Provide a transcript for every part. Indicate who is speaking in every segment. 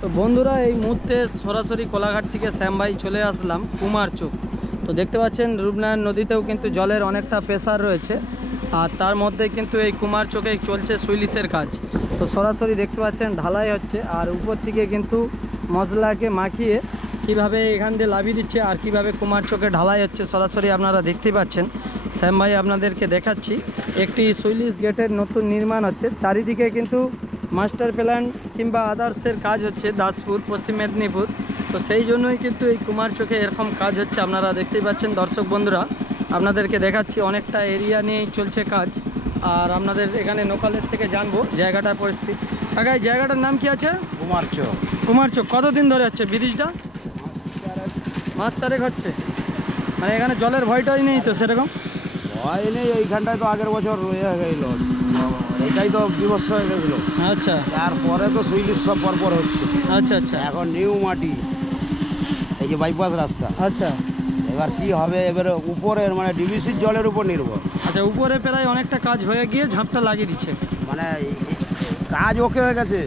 Speaker 1: তো বন্ধুরা, এই মুহূর্তে সরাসরি কোলাঘাট থেকে শ্যামভাই চলে আসলাম কুমার চোক। তো দেখতে পাচ্ছেন, রূপনারায়ণ নদীতেও কিন্তু জলের অনেকটা প্রেসার রয়েছে। আর তার মধ্যে কিন্তু এই কুমার চোখে চলছে সুইলিশের কাজ। তো সরাসরি দেখতে পাচ্ছেন, ঢালাই হচ্ছে। আর উপর থেকে কিন্তু মশলাকে মাখিয়ে কীভাবে এখান দিয়ে লাভি দিচ্ছে আর কীভাবে কুমার চোখে ঢালাই হচ্ছে সরাসরি আপনারা দেখতেই পাচ্ছেন। শ্যাম ভাই আপনাদেরকে দেখাচ্ছি, একটি সুইলিশ গেটের নতুন নির্মাণ হচ্ছে। চারিদিকে কিন্তু মাস্টার প্ল্যান কিংবা আদার্সের কাজ হচ্ছে দাসপুর পশ্চিম মেদিনীপুর। তো সেই জন্যই কিন্তু এই কুমার চোখে এরকম কাজ হচ্ছে। আপনারা দেখতেই পাচ্ছেন দর্শক বন্ধুরা আপনাদেরকে দেখাচ্ছি অনেকটা এরিয়া নিয়েই চলছে কাজ। আর আপনাদের এখানে লোকালের থেকে জানব জায়গাটার পরিস্থিতি। কাকা এই জায়গাটার নাম কি আছে?
Speaker 2: কুমার চোখ।
Speaker 1: কুমার চোখ। কতদিন ধরে হচ্ছে ব্রিজটা? মাস চারেক হচ্ছে। মানে এখানে জলের ভয়টাই নেই তো সেরকম?
Speaker 2: ভয় নেই এইখানটায় তো আগের বছর রয়ে গেল। এইটাই তো বিবর্ষ হয়ে গেছিল
Speaker 1: আচ্ছা।
Speaker 2: তারপরে তো সুইলিশ সব পরপর হচ্ছে।
Speaker 1: আচ্ছা আচ্ছা।
Speaker 2: এখন নিউ মাটি এই যে বাইপাস রাস্তা।
Speaker 1: আচ্ছা।
Speaker 2: এবার কি হবে? এবারে উপরের মানে ডিবিসির জলের উপর নির্ভর।
Speaker 1: আচ্ছা উপরে প্রায় অনেকটা কাজ হয়ে গিয়ে ঝাঁপটা লাগিয়ে দিচ্ছে।
Speaker 2: মানে কাজ ওকে হয়ে গেছে।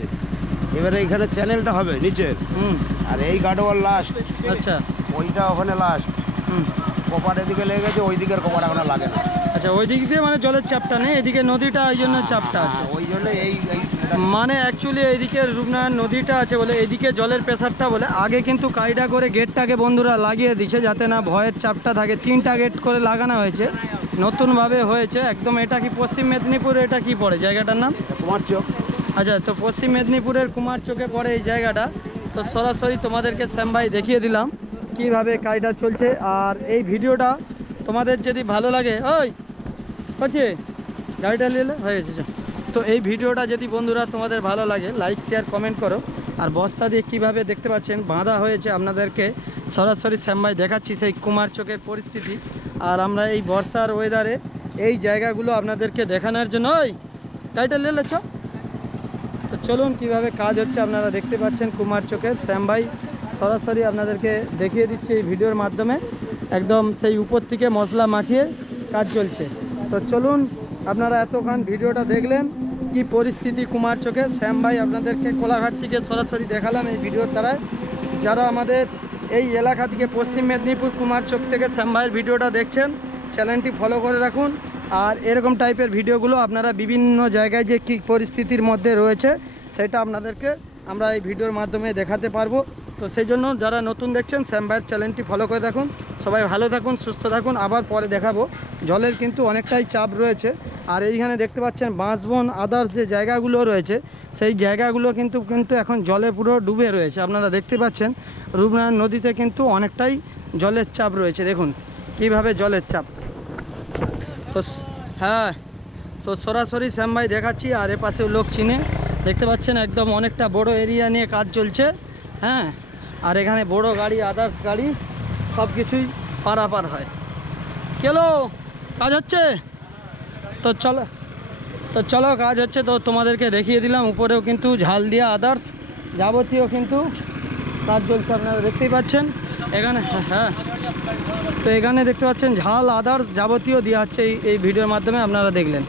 Speaker 2: এবারে এইখানে চ্যানেলটা হবে নিচের।
Speaker 1: হুম।
Speaker 2: আর এই গাডোয়াল লাস্ট
Speaker 1: আচ্ছা।
Speaker 2: ওইটা ওখানে লাস্ট
Speaker 1: হুম।
Speaker 2: কপার এদিকে লেগে গেছে ওই দিকের কপার এখন লাগে না।
Speaker 1: আচ্ছা ওই দিক দিয়ে মানে জলের চাপটা নেই এদিকে নদীটা ওই জন্য চাপটা আছে।
Speaker 2: হ্যাঁ, ওই জন্য এই
Speaker 1: মানে অ্যাকচুয়ালি এইদিকে রূপনারায়ণ নদীটা আছে বলে এদিকে জলের প্রেসারটা বলে আগে কিন্তু কাইডা করে গেটটাকে বন্ধুরা লাগিয়ে দিচ্ছে যাতে না ভয়ের চাপটা থাকে। তিনটা গেট করে লাগানো হয়েছে নতুনভাবে হয়েছে। একদম এটা কি পশ্চিম মেদিনীপুর এটা কি পড়ে? জায়গাটার নাম?
Speaker 2: কুমার চোখ
Speaker 1: আচ্ছা তো পশ্চিম মেদিনীপুরের কুমার চোখে পড়ে এই জায়গাটা। তো সরাসরি তোমাদেরকে শ্যাম ভাই দেখিয়ে দিলাম কীভাবে কাজটা চলছে। আর এই ভিডিওটা তোমাদের যদি ভালো লাগে ওই হচ্ছে গাড়িটা নিলে হয়ে গেছে। তো এই ভিডিওটা যদি বন্ধুরা তোমাদের ভালো লাগে লাইক শেয়ার কমেন্ট করো। আর বস্তা দিয়ে কীভাবে দেখতে পাচ্ছেন, বাঁধা হয়েছে আপনাদেরকে। সরাসরি শ্যাম ভাই দেখাচ্ছি সেই কুমার চোখের পরিস্থিতি। আর আমরা এই বর্ষার ওয়েদারে এই জায়গাগুলো আপনাদেরকে দেখানোর জন্য ওই গাড়িটা নিলে চ। তো চলুন কীভাবে কাজ হচ্ছে আপনারা দেখতে পাচ্ছেন কুমার চোখের শ্যাম ভাই সরাসরি আপনাদেরকে দেখিয়ে দিচ্ছে এই ভিডিওর মাধ্যমে। একদম সেই উপর থেকে মশলা মাখিয়ে কাজ চলছে। তো চলুন আপনারা এতক্ষণ ভিডিওটা দেখলেন, কি পরিস্থিতি কুমার চোখে। শ্যাম ভাই আপনাদেরকে কোলাঘাট থেকে সরাসরি দেখালাম এই ভিডিওর দ্বারায়। যারা আমাদের এই এলাকা থেকে পশ্চিম মেদিনীপুর কুমার চোখ থেকে শ্যাম ভাইয়ের ভিডিওটা দেখছেন, চ্যানেলটি ফলো করে রাখুন। আর এরকম টাইপের ভিডিওগুলো আপনারা বিভিন্ন জায়গায় যে কী পরিস্থিতির মধ্যে রয়েছে, সেটা আপনাদেরকে আমরা এই ভিডিওর মাধ্যমে দেখাতে পারব। তো সেই জন্য যারা নতুন দেখছেন শ্যাম ভাইয়ের চ্যানেলটি ফলো করে রাখুন সবাই ভালো থাকুন, সুস্থ থাকুন। আবার পরে দেখাবো। জলের কিন্তু অনেকটাই চাপ রয়েছে। আর এইখানে দেখতে পাচ্ছেন, বাঁশবন আদার্স যে জায়গাগুলো রয়েছে, সেই জায়গাগুলো কিন্তু কিন্তু এখন জলে পুরো ডুবে রয়েছে। আপনারা দেখতে পাচ্ছেন, রূপনারায়ণ নদীতে কিন্তু অনেকটাই জলের চাপ রয়েছে। দেখুন, কীভাবে জলের চাপ। তো হ্যাঁ তো সরাসরি শ্যাম ভাই দেখাচ্ছি, আর এ পাশেও লোক চিনে। দেখতে পাচ্ছেন, একদম অনেকটা বড় এরিয়া নিয়ে কাজ চলছে। হ্যাঁ আর এখানে বড় গাড়ি আদার্স গাড়ি, সব কিছুই পারাপার হয়। কেলো, কাজ হচ্ছে? তো চলো তো চলো, কাজ হচ্ছে, তো তোমাদেরকে দেখিয়ে দিলাম। উপরেও কিন্তু ঝাল দিয়া আদার্স যাবতীয় কিন্তু কাজ চলছে, আপনারা দেখতেই পাচ্ছেন। এখানে হ্যাঁ তো এখানে দেখতে পাচ্ছেন, ঝাল আদার্স যাবতীয় দেওয়া হচ্ছে এই এই ভিডিওর মাধ্যমে আপনারা দেখলেন।